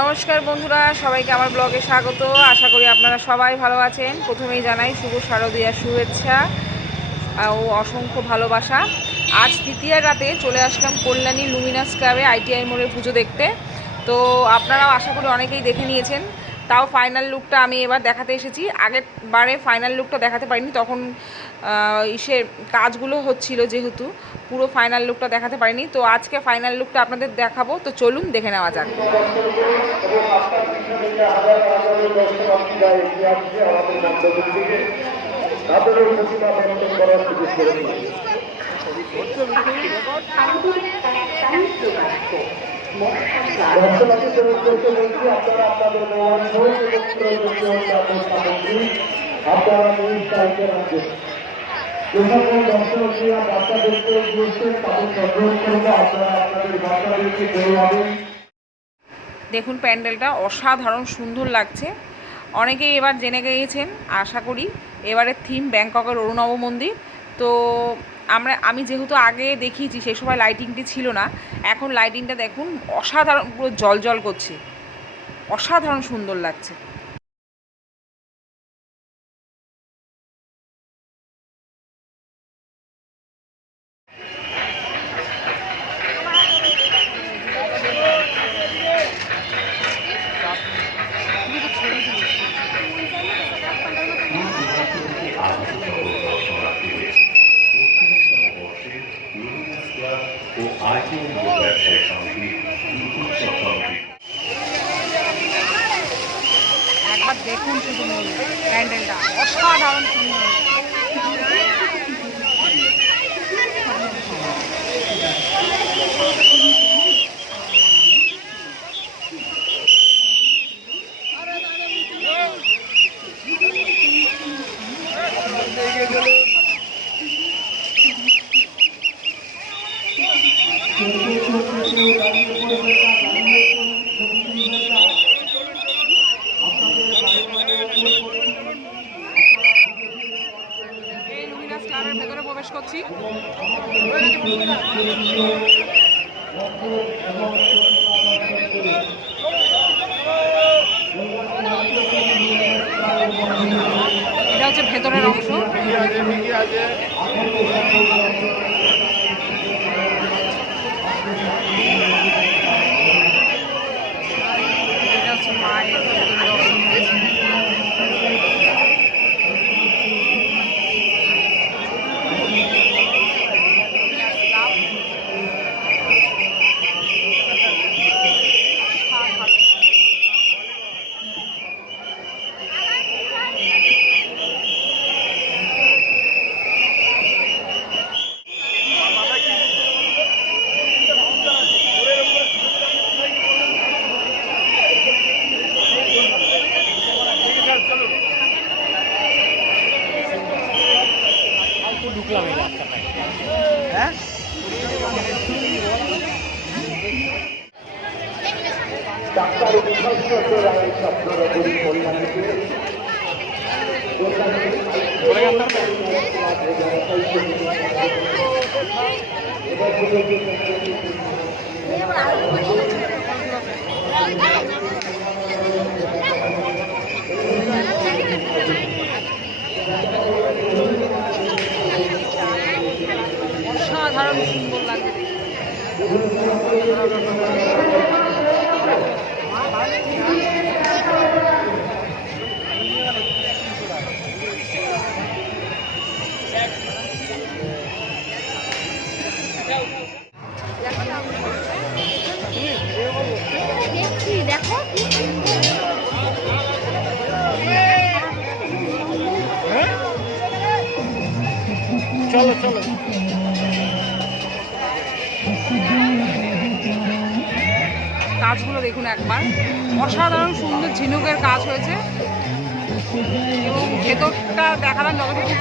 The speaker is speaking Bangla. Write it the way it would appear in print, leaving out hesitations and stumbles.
নমস্কার বন্ধুরা, সবাইকে আমার ব্লগে স্বাগত। আশা করি আপনারা সবাই ভালো আছেন। প্রথমেই জানাই শুভ শারদীয়ার শুভেচ্ছা ও অসংখ্য ভালোবাসা। আজ তৃতীয় রাতে চলে আসলাম কল্যাণী লুমিনাস ক্লাবে আইটিআই মোড়ের পুজো দেখতে। তো আপনারাও আশা করি অনেকেই দেখে নিয়েছেন, তাও ফাইনাল লুকটা আমি এবার দেখাতে এসেছি। আগের বারে ফাইনাল লুকটা দেখাতে পারিনি, তখন কাজগুলো হচ্ছিল, যেহেতু পুরো ফাইনাল লুকটা দেখাতে পারিনি। তো আজকে ফাইনাল লুকটা আপনাদের দেখাবো, তো চলুন দেখে নেওয়া যাক। দেখুন, প্যান্ডেলটা অসাধারণ সুন্দর লাগছে। অনেকেই এবার জেনে গিয়েছেন আশা করি। এবারের থিম ব্যাংককের অরুণব মন্দির। তো আমি যেহেতু আগে দেখিয়েছি, সেই সময় লাইটিংটি ছিল না। এখন লাইটিংটা দেখুন, অসাধারণ, পুরো জল জল করছে, অসাধারণ সুন্দর লাগছে। একবার দেখুন শুধু প্যান্ডেলটা, অসাধারণ সুন্দর। ক্লাবের ভেতরে প্রবেশ করছি। এটা হচ্ছে ভেতরের অংশ। এটা হচ্ছে মায়ের ভেতরের অংশ। ঢুকলাম এই রাস্তাটায়। হ্যাঁ, ডাক্তার অসাধারণ সুন্দর লাগছে। দেখো, চলো চলো। কাজগুলো দেখুন একবার, অসাধারণ সুন্দর ঝিনুকের কাজ হয়েছে এবং ভেতরটা দেখালাম যতটুকু।